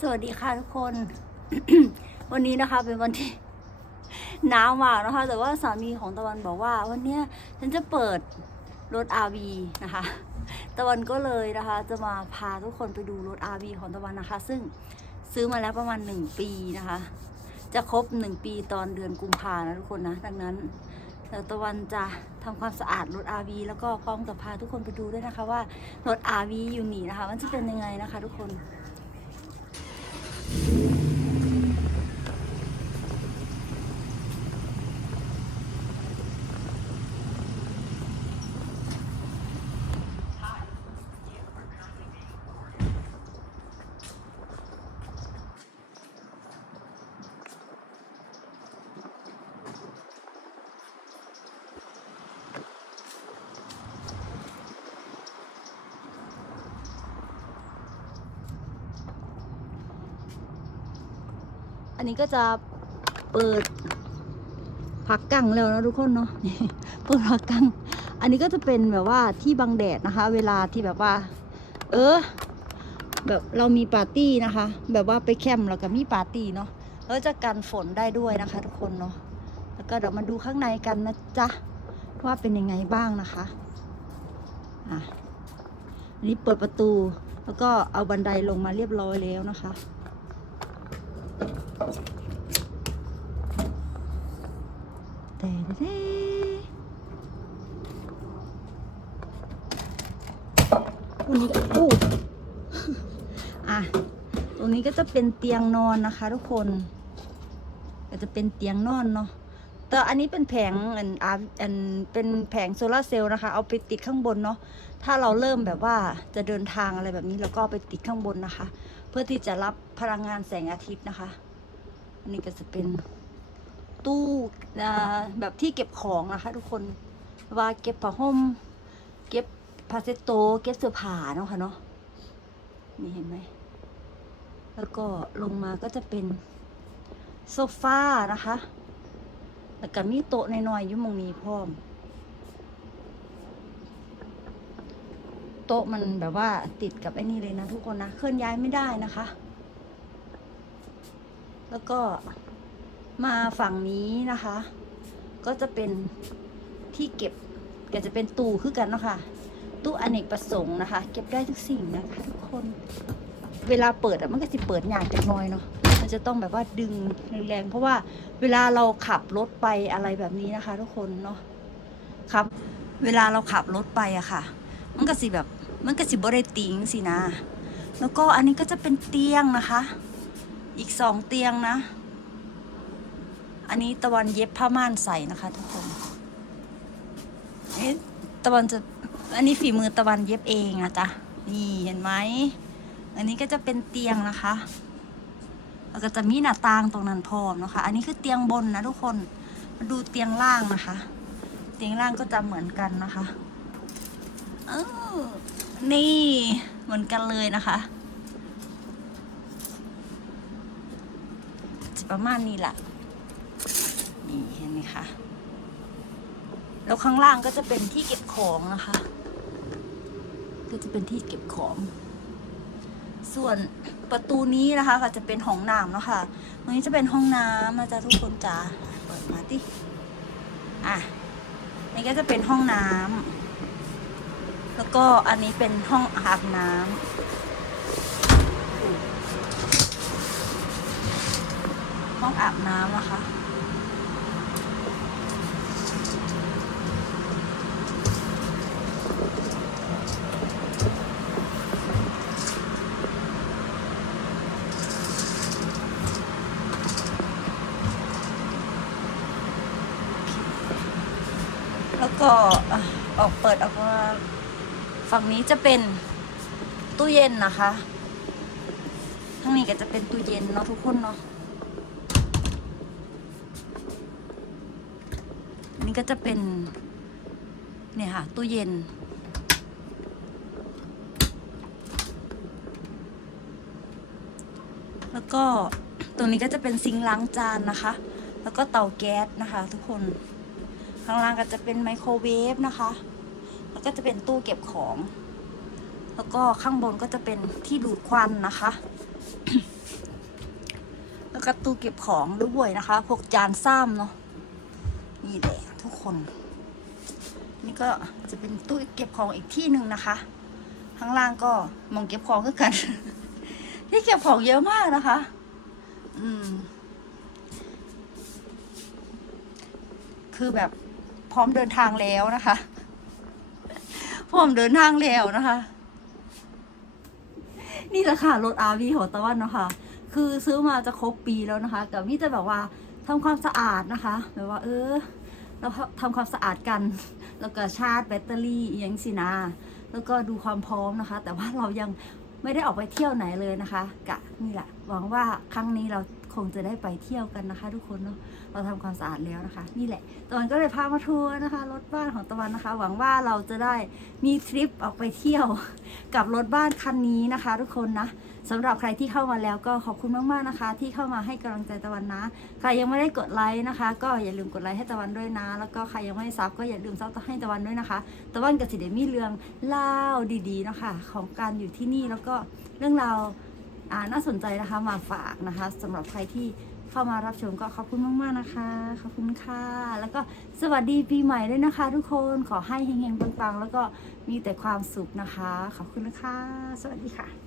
สวัสดีค่ะทุกคน วันนี้นะคะเป็นวันที่หนาวมากนะคะ แต่ว่าสามีของตะวันบอกว่า วันเนี้ยฉันจะเปิดรถ RV นะคะ ตะวันก็เลยนะคะ จะมาพาทุกคนไปดูรถ RV ของตะวันนะคะ ซึ่งซื้อมาแล้วประมาณหนึ่งปีนะคะ จะครบหนึ่งปีตอนเดือนกุมภานะทุกคนนะ ดังนั้นเดี๋ยวตะวันจะทำความสะอาดรถ RV แล้วก็พร้อมกับพาทุกคนไปดูด้วยนะคะว่ารถ RV อยู่นี่นะคะ มันจะเป็นยังไงนะคะ ทุกคน นนี้ก็จะเปิดผักกังแล้วนะทุกคนเนาะเปิดผักกัง อันนี้ก็จะเป็นแบบว่าที่บังแดดนะคะ เวลาที่แบบว่า เออ แบบเรามีปาร์ตี้นะคะ แบบว่าไปแคมป์แล้วก็มีปาร์ตี้เนาะแล้วจะกันฝนได้ด้วยนะคะ ทุกคนเนาะแล้วก็เดี๋ยวมาดูข้างในกันนะจ๊ะว่าเป็นยังไงบ้างนะคะอะอันนี้เปิดประตูแล้วก็เอาบันไดลงมาเรียบร้อยแล้วนะคะ แต่เด้ตรงนี้ก็อู้อะตรงนี้ก็จะเป็นเตียงนอนนะคะ ทุกคน ก็จะเป็นเตียงนอนเนาะแต่อันนี้เป็นแผงอันอาอันเป็นแผงโซลาร์เซลล์นะคะ เอาไปติดข้างบนเนาะถ้าเราเริ่มแบบว่าจะเดินทางอะไรแบบนี้เราก็เอาไปติดข้างบนนะคะ เพื่อที่จะรับพลังงานแสงอาทิตย์นะคะ อันนี้ก็จะเป็น ตู้แบบที่เก็บของนะคะ ทุกคนว่าเก็บผ้าห่มเก็บผ้าเช็ดโต เก็บเสื้อผ้าเนาะค่ะเนาะนี่เห็นไหมแล้วก็ลงมาก็จะเป็นโซฟานะคะแล้วก็มีโต๊ะน้อยๆอยู่มองนี้พร้อม โต๊ะมันแบบว่าติดกับไอ้นี่เลยนะทุกคนนะ เคลื่อนย้ายไม่ได้นะคะ แล้วก็ มาฝั่งนี้นะคะ ก็จะเป็นที่เก็บก็จะเป็นตู้คือกันเนาะค่ะตู้อเนกประสงค์นะคะ เก็บได้ทุกสิ่งนะคะทุกคนเวลาเปิดอะมันก็จะเปิดอย่ากจักหน้อยเนาะมันจะต้องแบบว่าดึงแรงๆเพราะว่าเวลาเราขับรถไปอะไรแบบนี้นะคะ ทุกคนเนาะครับ เวลาเราขับรถไปอะค่ะ มันก็สิแบบมันก็สิบริติงสินะ แล้วก็อันนี้ก็จะเป็นเตียงนะคะ อีกสองเตียงนะ อันนี้ตะวันเย็บผ้าม่านใส่นะคะทุกคนเอ๊ะตะวันจะอันนี้ฝีมือตะวันเย็บเองนะจ๊ะนี่เห็นไหมอันนี้ก็จะเป็นเตียงนะคะแล้วก็จะมีหน้าต่างตรงนั้นพร้อมนะคะ อันนี้คือเตียงบนนะทุกคนมาดูเตียงล่างนะคะ เตียงล่างก็จะเหมือนกันนะคะเออนี่เหมือนกันเลยนะคะจะประมาณนี้แหละ นี่เห็นไหมคะ แล้วข้างล่างก็จะเป็นที่เก็บของนะคะ ก็จะเป็นที่เก็บของ ส่วนประตูนี้นะคะก็จะเป็นห้องน้ำเนาะคะ่ะตรงนี้จะเป็นห้องน้ำนะจ๊ะทุกคนจ๋าเปิดมาติอะนี่ก็จะเป็นห้องน้ำแล้วก็อันนี้เป็นห้องอาบน้ำห้องอาบน้ำนะคะ ก็ออกเปิดออกมาฝั่งนี้จะเป็นตู้เย็นนะคะข้างนี้ก็จะเป็นตู้เย็นเนาะทุกคนเนาะนนี้ก็จะเป็นเนี่ยค่ะตู้เย็น แล้วก็ตรงนี้ก็จะเป็นซิงค์ล้างจานนะคะ แล้วก็เตาแก๊สนะคะ ทุกคน ข้างล่างก็จะเป็นไมโครเวฟนะคะ แล้วก็จะเป็นตู้เก็บของ แล้วก็ข้างบนก็จะเป็นที่ดูดควันนะคะ แล้วก็ตู้เก็บของด้วยนะคะ พวกจานซ้ำเนาะ นี่แหละทุกคน นี่ก็จะเป็นตู้เก็บของอีกที่หนึ่งนะคะ ข้างล่างก็มองเก็บของคือกัน ที่เก็บของเยอะมากนะคะ อืมคือแบบ พร้อมเดินทางแล้วนะคะ พร้อมเดินทางแล้วนะคะ นี่แหละค่ะรถอาวีของตะวันเนาะค่ะคือซื้อมาจะครบปีแล้วนะคะกับนี่จะแบบว่าทำความสะอาดนะคะแบบว่า เออ เราทำความสะอาดกัน แล้วก็ชาร์จแบตเตอรี่ย่างสินะแล้วก็ดูความพร้อมนะคะ แต่ว่าเรายังไม่ได้ออกไปเที่ยวไหนเลยนะคะ กะนี่แหละหวังว่าครั้งนี้เรา คงจะได้ไปเที่ยวกันนะคะ ทุกคนเนาะเราทำความสะอาดแล้วนะคะ นี่แหละตะวันก็เลยพามาทัวร์นะคะรถบ้านของตะวันนะคะ หวังว่าเราจะได้มีทริปออกไปเที่ยวกับรถบ้านคันนี้นะคะ ทุกคนนะสำหรับใครที่เข้ามาแล้วก็ขอบคุณมากๆนะคะ ที่เข้ามาให้กำลังใจตะวันนะ ใครยังไม่ได้กดไลค์นะคะ ก็อย่าลืมกดไลค์ให้ตะวันด้วยนะ แล้วก็ใครยังไม่ซับก็อย่าลืมซับให้ตะวันด้วยนะคะ ตะวันกับสิเดมีเรื่องเล่าดีๆนะคะของการอยู่ที่นี่แล้วก็เรื่องราวอ่า น่าสนใจนะคะมาฝากนะคะสำหรับใครที่เข้ามารับชมก็ขอบคุณมาก ๆ นะคะ ขอบคุณค่ะ แล้วก็สวัสดีปีใหม่ด้วยนะคะ ทุกคนขอให้เฮงๆปังๆ แล้วก็มีแต่ความสุขนะคะ ขอบคุณนะคะ สวัสดีค่ะ